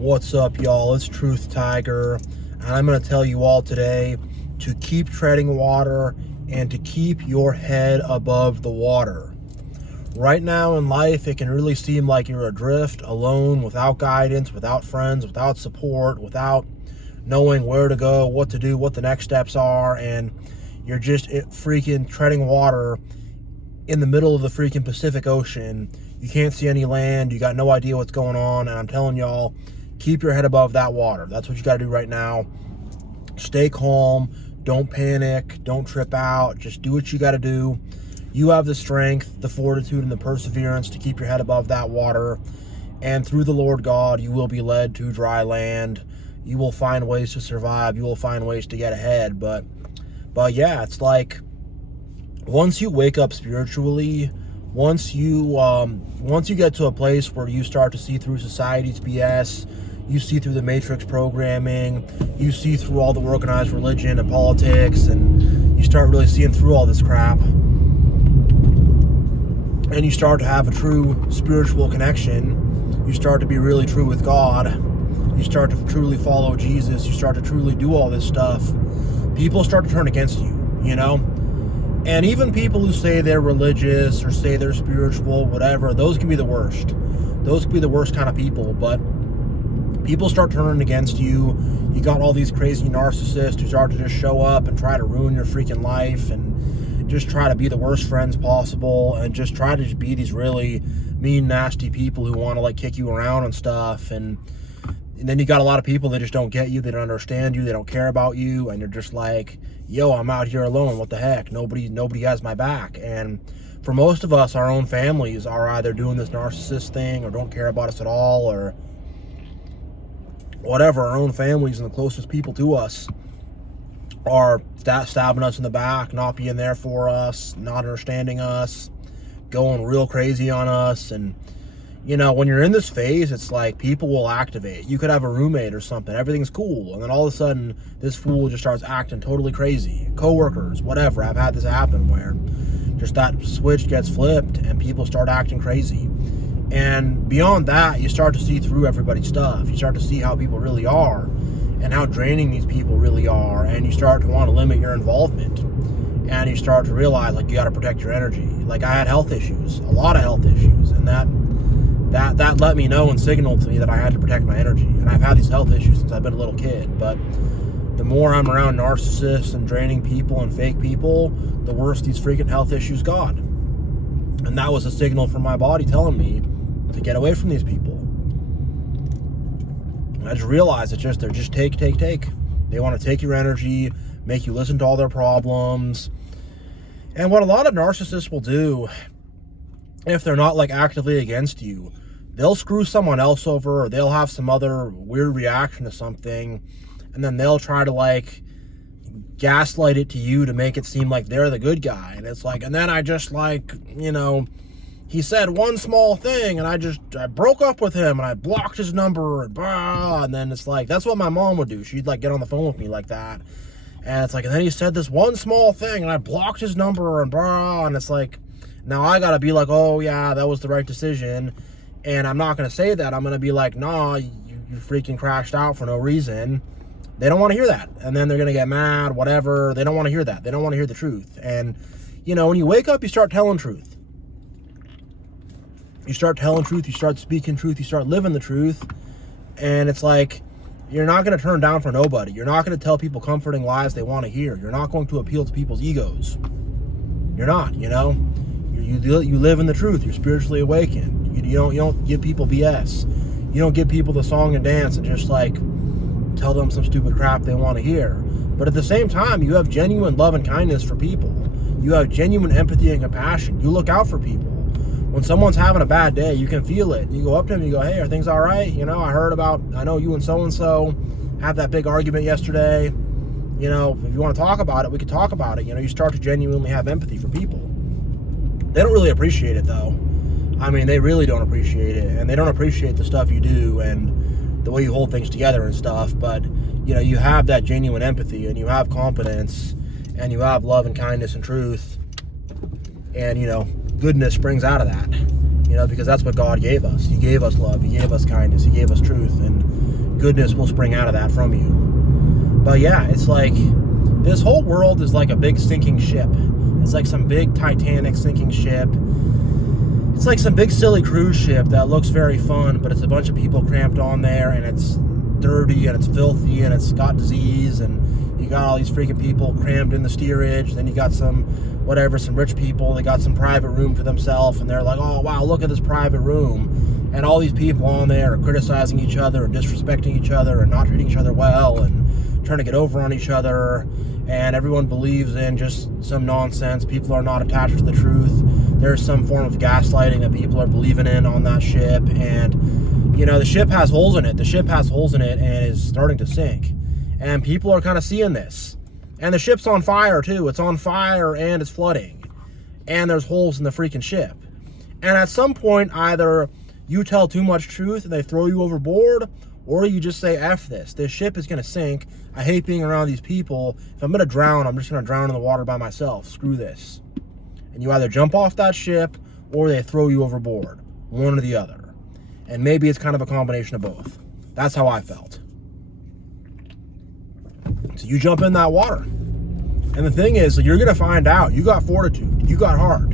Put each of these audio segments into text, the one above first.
What's up, y'all? It's Truth Tiger, and I'm going to tell you all today to keep treading water and to keep your head above the water. Right now in life, it can really seem like you're adrift, alone, without guidance, without friends, without support, without knowing where to go, what to do, what the next steps are, and you're just freaking treading water in the middle of the freaking Pacific Ocean. You can't see any land, you got no idea what's going on, and I'm telling y'all, keep your head above that water. That's what you got to do right now. Stay calm, don't panic, don't trip out, just do what you got to do. You have the strength, the fortitude, and the perseverance to keep your head above that water, and through the Lord God, you will be led to dry land. You will find ways to survive, you will find ways to get ahead, but yeah, it's like, once you wake up spiritually, once you get to a place where you start to see through society's BS, you see through the matrix programming, you see through all the organized religion and politics, and you start really seeing through all this crap, and you start to have a true spiritual connection, you start to be really true with God, you start to truly follow Jesus, you start to truly do all this stuff, people start to turn against you, you know? And even people who say they're religious or say they're spiritual, whatever, those can be the worst. Those can be the worst kind of people, but people start turning against you. You got all these crazy narcissists who start to just show up and try to ruin your freaking life and just try to be the worst friends possible and just try to just be these really mean, nasty people who want to like kick you around and stuff. And then you got a lot of people that just don't get you, they don't understand you, they don't care about you, and you're just like, yo, I'm out here alone, what the heck, nobody has my back. And for most of us, our own families are either doing this narcissist thing or don't care about us at all, or whatever. Our own families and the closest people to us are stabbing us in the back, not being there for us, not understanding us, going real crazy on us. And you know, when you're in this phase, it's like people will activate. You could have a roommate or something, everything's cool, and then all of a sudden this fool just starts acting totally crazy. Coworkers, whatever, I've had this happen where just that switch gets flipped and people start acting crazy. And beyond that, you start to see through everybody's stuff. You start to see how people really are and how draining these people really are, and you start to want to limit your involvement. And you start to realize, like, you got to protect your energy. Like, I had health issues, a lot of health issues, and that let me know and signaled to me that I had to protect my energy. And I've had these health issues since I've been a little kid, but the more I'm around narcissists and draining people and fake people, the worse these freaking health issues got. And that was a signal from my body telling me to get away from these people. And I just realized they're just take. They want to take your energy, make you listen to all their problems. And what a lot of narcissists will do, if they're not like actively against you, they'll screw someone else over, or they'll have some other weird reaction to something, and then they'll try to like gaslight it to you to make it seem like they're the good guy. And it's like, and then I just like, you know, he said one small thing and I broke up with him and I blocked his number and blah. And then it's like, that's what my mom would do. She'd like get on the phone with me like that. And it's like, and then he said this one small thing and I blocked his number and blah. And it's like, now I gotta be like, oh yeah, that was the right decision. And I'm not gonna say that. I'm gonna be like, nah, you freaking crashed out for no reason. They don't want to hear that. And then they're gonna get mad, whatever. They don't want to hear that. They don't want to hear the truth. And you know, when you wake up, you start telling truth. You start telling truth, you start speaking truth, you start living the truth. And it's like, you're not gonna turn down for nobody. You're not gonna tell people comforting lies they want to hear. You're not going to appeal to people's egos. You're not, you know? You live in the truth. You're spiritually awakened. You don't give people BS. You don't give people the song and dance and just like tell them some stupid crap they want to hear. But at the same time, you have genuine love and kindness for people. You have genuine empathy and compassion. You look out for people. When someone's having a bad day, you can feel it. You go up to them and you go, hey, are things all right? You know, I know you and so-and-so had that big argument yesterday. You know, if you want to talk about it, we can talk about it. You know, you start to genuinely have empathy for people. They don't really appreciate it, though. I mean, they really don't appreciate it, and they don't appreciate the stuff you do and the way you hold things together and stuff, but, you know, you have that genuine empathy, and you have confidence, and you have love and kindness and truth, and, you know, goodness springs out of that, you know, because that's what God gave us. He gave us love, He gave us kindness, He gave us truth, and goodness will spring out of that from you. But yeah, it's like this whole world is like a big sinking ship. It's like some big Titanic sinking ship. It's like some big silly cruise ship that looks very fun, but it's a bunch of people cramped on there, and it's dirty and it's filthy and it's got disease, and you got all these freaking people crammed in the steerage. Then you got some rich people, they got some private room for themselves, and they're like, oh wow, look at this private room, and all these people on there are criticizing each other and disrespecting each other and not treating each other well and trying to get over on each other, and everyone believes in just some nonsense. People are not attached to the truth. There's some form of gaslighting that people are believing in on that ship, and you know, the ship has holes in it. The ship has holes in it and is starting to sink. And people are kind of seeing this. And the ship's on fire too. It's on fire and it's flooding. And there's holes in the freaking ship. And at some point, either you tell too much truth and they throw you overboard, or you just say, F this. This ship is going to sink. I hate being around these people. If I'm going to drown, I'm just going to drown in the water by myself. Screw this. And you either jump off that ship or they throw you overboard. One or the other. And maybe it's kind of a combination of both. That's how I felt. So you jump in that water. And the thing is, you're going to find out. You got fortitude. You got heart.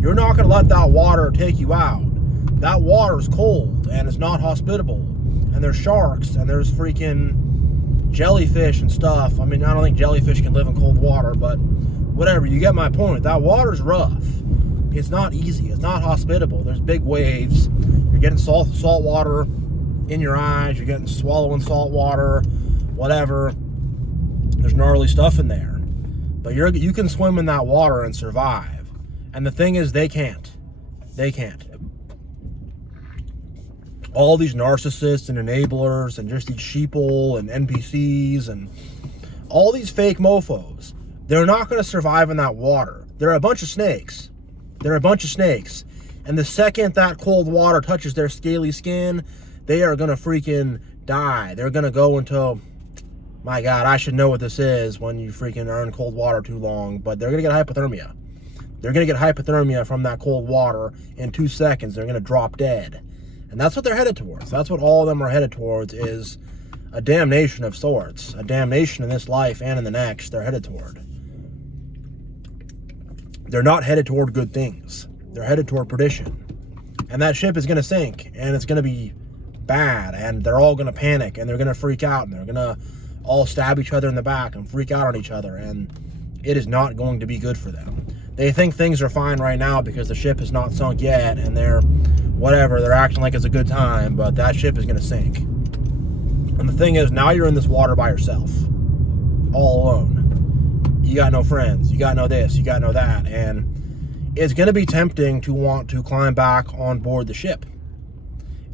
You're not going to let that water take you out. That water is cold and it's not hospitable. And there's sharks and there's freaking jellyfish and stuff. I mean, I don't think jellyfish can live in cold water, but whatever. You get my point. That water's rough. It's not easy. It's not hospitable. There's big waves. You're getting salt water in your eyes. You're getting swallowing salt water, whatever. There's gnarly stuff in there. But you can swim in that water and survive. And the thing is, they can't. They can't. All these narcissists and enablers and just these sheeple and NPCs and all these fake mofos, they're not going to survive in that water. They're a bunch of snakes. They're a bunch of snakes. And the second that cold water touches their scaly skin, they are going to freaking die. They're going to go into, my God, I should know what this is when you freaking are in cold water too long, but they're going to get hypothermia. They're going to get hypothermia from that cold water in 2 seconds. They're going to drop dead. And that's what they're headed towards. That's what all of them are headed towards, is a damnation of sorts. A damnation in this life and in the next they're headed toward. They're not headed toward good things. They're headed toward perdition. And that ship is going to sink, and it's going to be bad, and they're all going to panic, and they're going to freak out, and they're going to all stab each other in the back and freak out on each other, and it is not going to be good for them. They think things are fine right now because the ship has not sunk yet, and they're acting like it's a good time, but that ship is going to sink. And the thing is, now you're in this water by yourself, all alone. You got no friends, you got no this, you got no that, and it's going to be tempting to want to climb back on board the ship.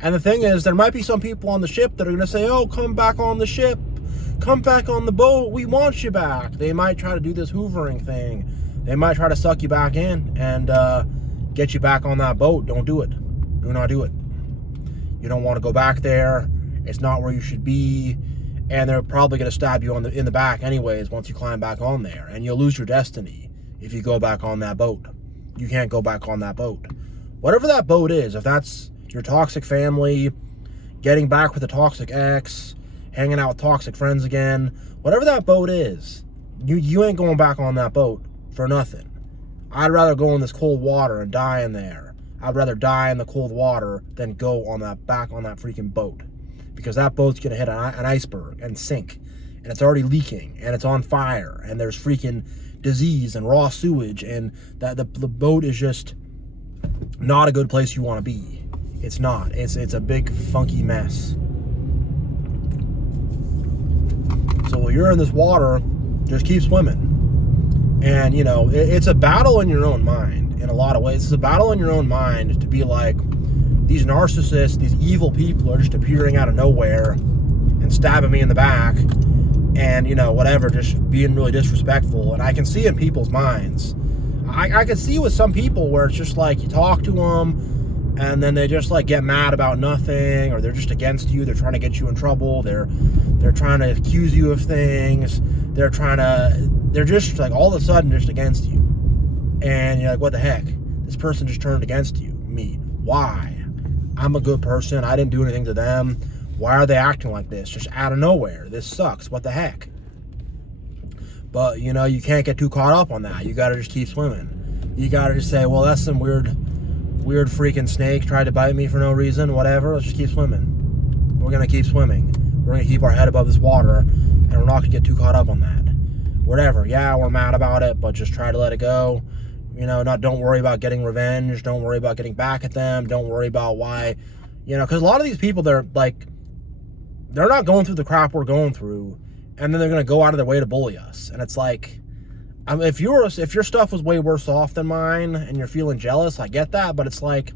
And the thing is, there might be some people on the ship that are going to say, oh, come back on the ship, come back on the boat, we want you back. They might try to do this hoovering thing. They might try to suck you back in and get you back on that boat. Don't do it. Do not do it. You don't want to go back there. It's not where you should be. And they're probably going to stab you in the back anyways once you climb back on there. And you'll lose your destiny if you go back on that boat. You can't go back on that boat. Whatever that boat is, if that's your toxic family, getting back with a toxic ex, hanging out with toxic friends again, whatever that boat is, you ain't going back on that boat for nothing. I'd rather go in this cold water and die in there. I'd rather die in the cold water than go on that back on that freaking boat, because that boat's gonna hit an iceberg and sink, and it's already leaking, and it's on fire, and there's freaking disease and raw sewage, and that the boat is just not a good place you want to be. It's not. It's a big funky mess. So while you're in this water, just keep swimming. And you know, it's a battle in your own mind in a lot of ways. It's a battle in your own mind to be like, these narcissists, these evil people are just appearing out of nowhere and stabbing me in the back, and you know, whatever, just being really disrespectful. And I can see in people's minds. I can see with some people where it's just like you talk to them and then they just like get mad about nothing, or they're just against you. They're trying to get you in trouble. They're trying to accuse you of things. They're just like all of a sudden just against you. And you're like, what the heck? This person just turned against you. Me. Why? I'm a good person. I didn't do anything to them. Why are they acting like this? Just out of nowhere. This sucks. What the heck? But, you know, you can't get too caught up on that. You got to just keep swimming. You got to just say, well, that's some weird freaking snake tried to bite me for no reason. Whatever. Let's just keep swimming. We're going to keep swimming. We're going to keep our head above this water, and we're not going to get too caught up on that. Whatever. Yeah, we're mad about it, but just try to let it go. You know, don't worry about getting revenge. Don't worry about getting back at them. Don't worry about why, you know, because a lot of these people, they're not going through the crap we're going through, and then they're going to go out of their way to bully us. And it's like, if your stuff was way worse off than mine and you're feeling jealous, I get that, but it's like,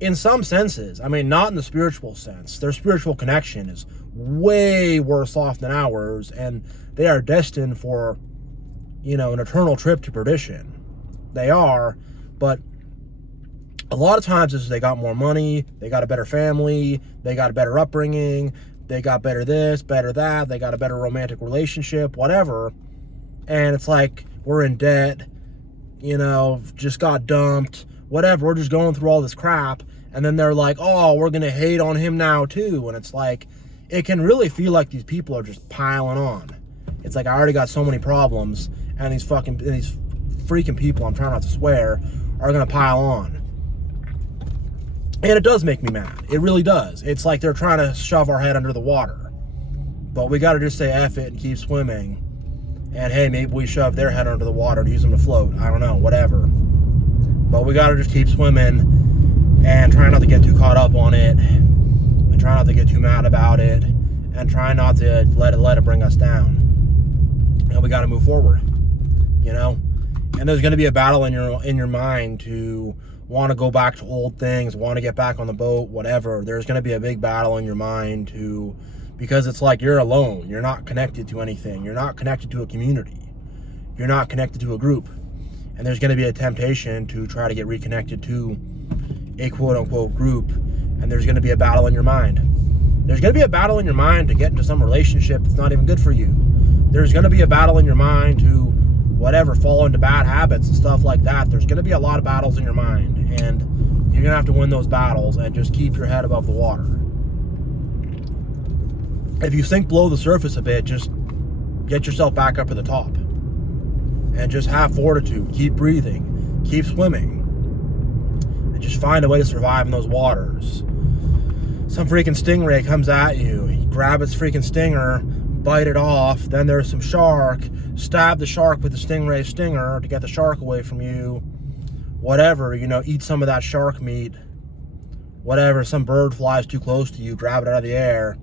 in some senses, I mean, not in the spiritual sense, their spiritual connection is way worse off than ours, and they are destined for, you know, an eternal trip to perdition. They are, but a lot of times it's they got more money, they got a better family, they got a better upbringing, they got better this, better that, they got a better romantic relationship, whatever, and it's like, we're in debt, you know, just got dumped, whatever, we're just going through all this crap, and then they're like, oh, we're gonna hate on him now too, and it's like, it can really feel like these people are just piling on. It's like, I already got so many problems, and these freaking people, I'm trying not to swear, are gonna pile on. And it does make me mad. It really does. It's like they're trying to shove our head under the water. But we gotta just say F it and keep swimming. And hey, maybe we shove their head under the water and use them to float. I don't know, whatever. But we gotta just keep swimming and try not to get too caught up on it. And try not to get too mad about it. And try not to let it bring us down. And we gotta move forward. You know? And there's gonna be a battle in your mind to want to go back to old things, want to get back on the boat, whatever. There's going to be a big battle in your mind because it's like you're alone. You're not connected to anything. You're not connected to a community. You're not connected to a group. And there's going to be a temptation to try to get reconnected to a quote-unquote group. And there's going to be a battle in your mind. There's going to be a battle in your mind to get into some relationship that's not even good for you. There's going to be a battle in your mind to whatever, fall into bad habits and stuff like that. There's going to be a lot of battles in your mind, and you're going to have to win those battles and just keep your head above the water. If you sink below the surface a bit, just get yourself back up to the top and just have fortitude. Keep breathing, keep swimming, and just find a way to survive in those waters. Some freaking stingray comes at you, you grab its freaking stinger, bite it off, then there's some shark, stab the shark with the stingray stinger to get the shark away from you, whatever, you know, eat some of that shark meat, whatever, some bird flies too close to you, grab it out of the air,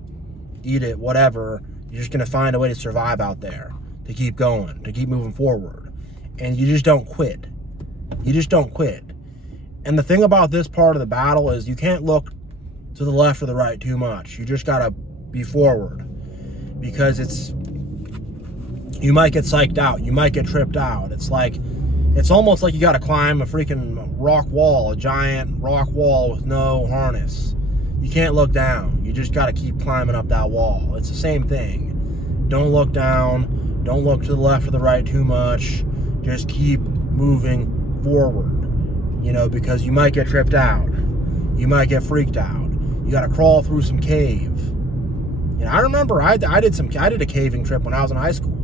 eat it, whatever, you're just going to find a way to survive out there, to keep going, to keep moving forward, and you just don't quit. You just don't quit. And the thing about this part of the battle is you can't look to the left or the right too much. You just got to be forward. Because you might get psyched out, you might get tripped out. It's almost like you gotta climb a freaking rock wall, a giant rock wall with no harness. You can't look down, you just gotta keep climbing up that wall. It's the same thing. Don't look down, don't look to the left or the right too much, just keep moving forward. You know, because you might get tripped out, you might get freaked out, you gotta crawl through some cave. You know, I remember I did a caving trip when I was in high school,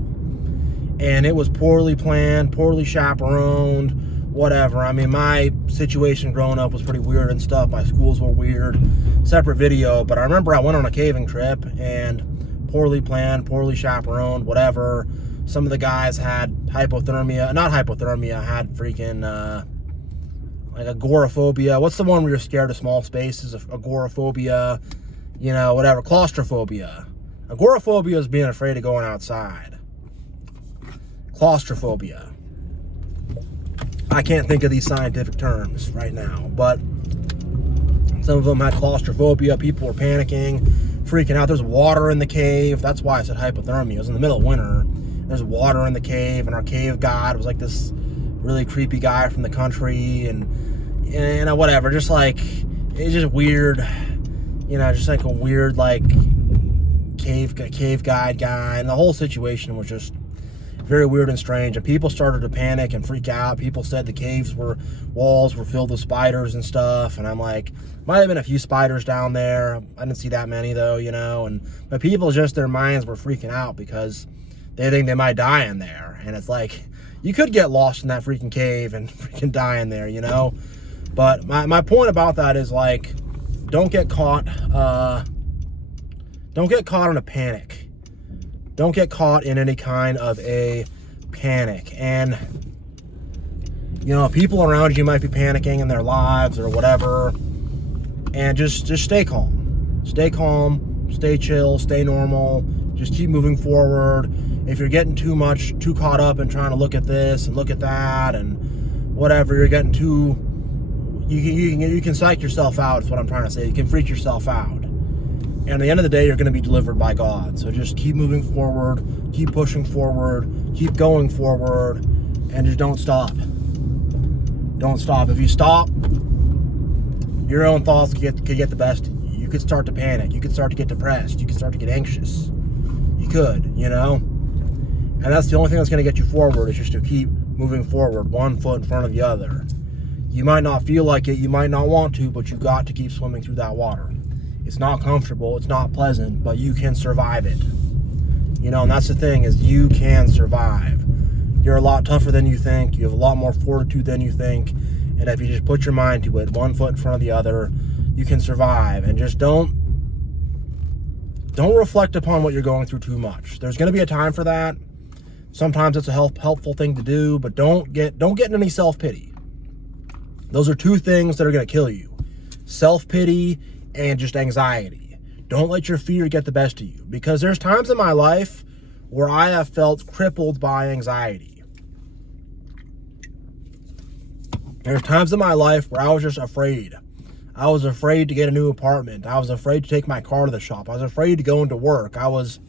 and it was poorly planned, poorly chaperoned, whatever. I mean, my situation growing up was pretty weird and stuff. My schools were weird, separate video. But I remember I went on a caving trip, and poorly planned, poorly chaperoned, whatever. Some of the guys had had freaking like agoraphobia. What's the one where you're scared of small spaces? Agoraphobia. You know, whatever, claustrophobia. Agoraphobia is being afraid of going outside. Claustrophobia. I can't think of these scientific terms right now, but some of them had claustrophobia. People were panicking, freaking out. There's water in the cave. That's why I said hypothermia. It was in the middle of winter. There's water in the cave, and our cave god was like this really creepy guy from the country, and whatever. Just like, it's just weird. You know, just like a weird, like, cave guide guy, and the whole situation was just, very weird and strange, and people started to panic and freak out. People said the walls were filled with spiders and stuff, and I'm like, might have been a few spiders down there. I didn't see that many though, you know, but people, just their minds were freaking out because they think they might die in there. And it's like, you could get lost in that freaking cave and freaking die in there, you know. But my point about that is, like, don't get caught in a panic. Don't get caught in any kind of a panic. And, you know, people around you might be panicking in their lives or whatever. And just stay calm. Stay calm, stay chill, stay normal. Just keep moving forward. If you're getting too caught up in trying to look at this and look at that and whatever, you're getting too, you can psych yourself out, is what I'm trying to say. You can freak yourself out. And at the end of the day, you're going to be delivered by God. So just keep moving forward, keep pushing forward, keep going forward, and just don't stop. Don't stop. If you stop, your own thoughts could get the best of you. You could start to panic. You could start to get depressed. You could start to get anxious. You could, you know? And that's the only thing that's going to get you forward, is just to keep moving forward, one foot in front of the other. You might not feel like it, you might not want to, but you've got to keep swimming through that water. It's not comfortable, it's not pleasant, but you can survive it. You know, and that's the thing, is you can survive. You're a lot tougher than you think. You have a lot more fortitude than you think. And if you just put your mind to it, one foot in front of the other, you can survive. And just don't reflect upon what you're going through too much. There's going to be a time for that. Sometimes it's a helpful thing to do, but don't get in any self-pity. Those are two things that are going to kill you. Self-pity and just anxiety. Don't let your fear get the best of you, because there's times in my life where I have felt crippled by anxiety. There's times in my life where I was just afraid. I was afraid to get a new apartment. I was afraid to take my car to the shop. I was afraid to go into work. I was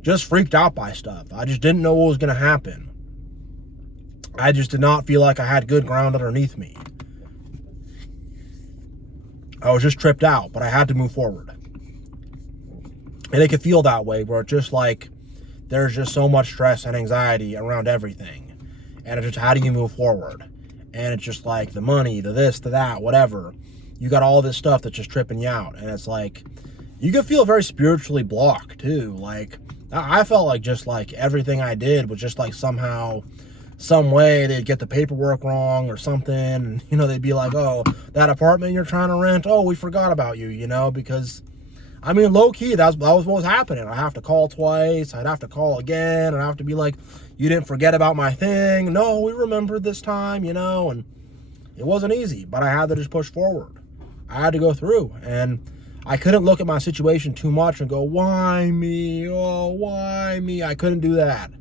just freaked out by stuff. I just didn't know what was going to happen. I just did not feel like I had good ground underneath me. I was just tripped out, but I had to move forward. And it could feel that way, where it's just like there's just so much stress and anxiety around everything. And it's just, how do you move forward? And it's just like the money, the this, the that, whatever. You got all this stuff that's just tripping you out. And it's like, you can feel very spiritually blocked too. Like, I felt like just like everything I did was just like somehow, some way they'd get the paperwork wrong or something. And, you know, they'd be like, oh, that apartment you're trying to rent, oh, we forgot about you, you know, because, I mean, low key, that was what was happening. I have to call twice. I'd have to call again. And I have to be like, you didn't forget about my thing. No, we remembered this time, you know, and it wasn't easy, but I had to just push forward. I had to go through, and I couldn't look at my situation too much and go, why me? Oh, why me? I couldn't do that.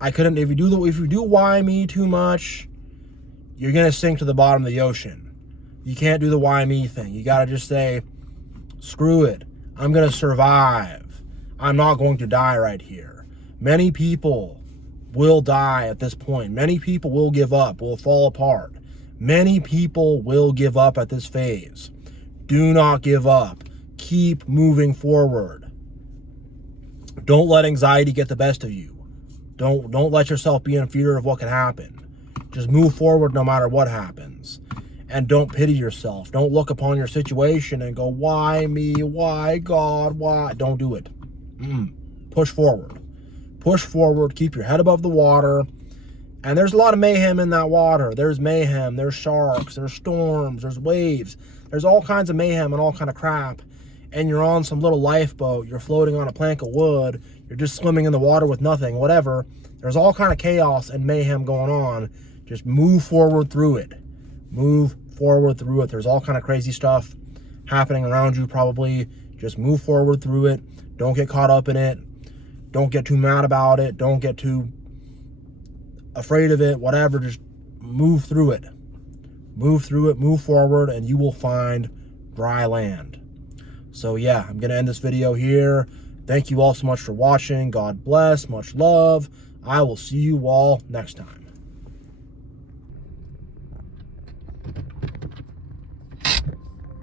I couldn't. If you do why me too much, you're going to sink to the bottom of the ocean. You can't do the why me thing. You got to just say, screw it. I'm going to survive. I'm not going to die right here. Many people will die at this point. Many people will give up, will fall apart. Many people will give up at this phase. Do not give up. Keep moving forward. Don't let anxiety get the best of you. Don't let yourself be in fear of what can happen. Just move forward no matter what happens. And don't pity yourself. Don't look upon your situation and go, why me? Why God? Why? Don't do it. Push forward. Push forward. Keep your head above the water. And there's a lot of mayhem in that water. There's mayhem. There's sharks. There's storms. There's waves. There's all kinds of mayhem and all kind of crap. And you're on some little lifeboat. You're floating on a plank of wood. You're just swimming in the water with nothing, whatever. There's all kind of chaos and mayhem going on. Just move forward through it. Move forward through it. There's all kind of crazy stuff happening around you probably. Just move forward through it. Don't get caught up in it. Don't get too mad about it. Don't get too afraid of it, whatever. Just move through it. Move through it, move forward, and you will find dry land. So yeah, I'm going to end this video here. Thank you all so much for watching. God bless. Much love. I will see you all next time.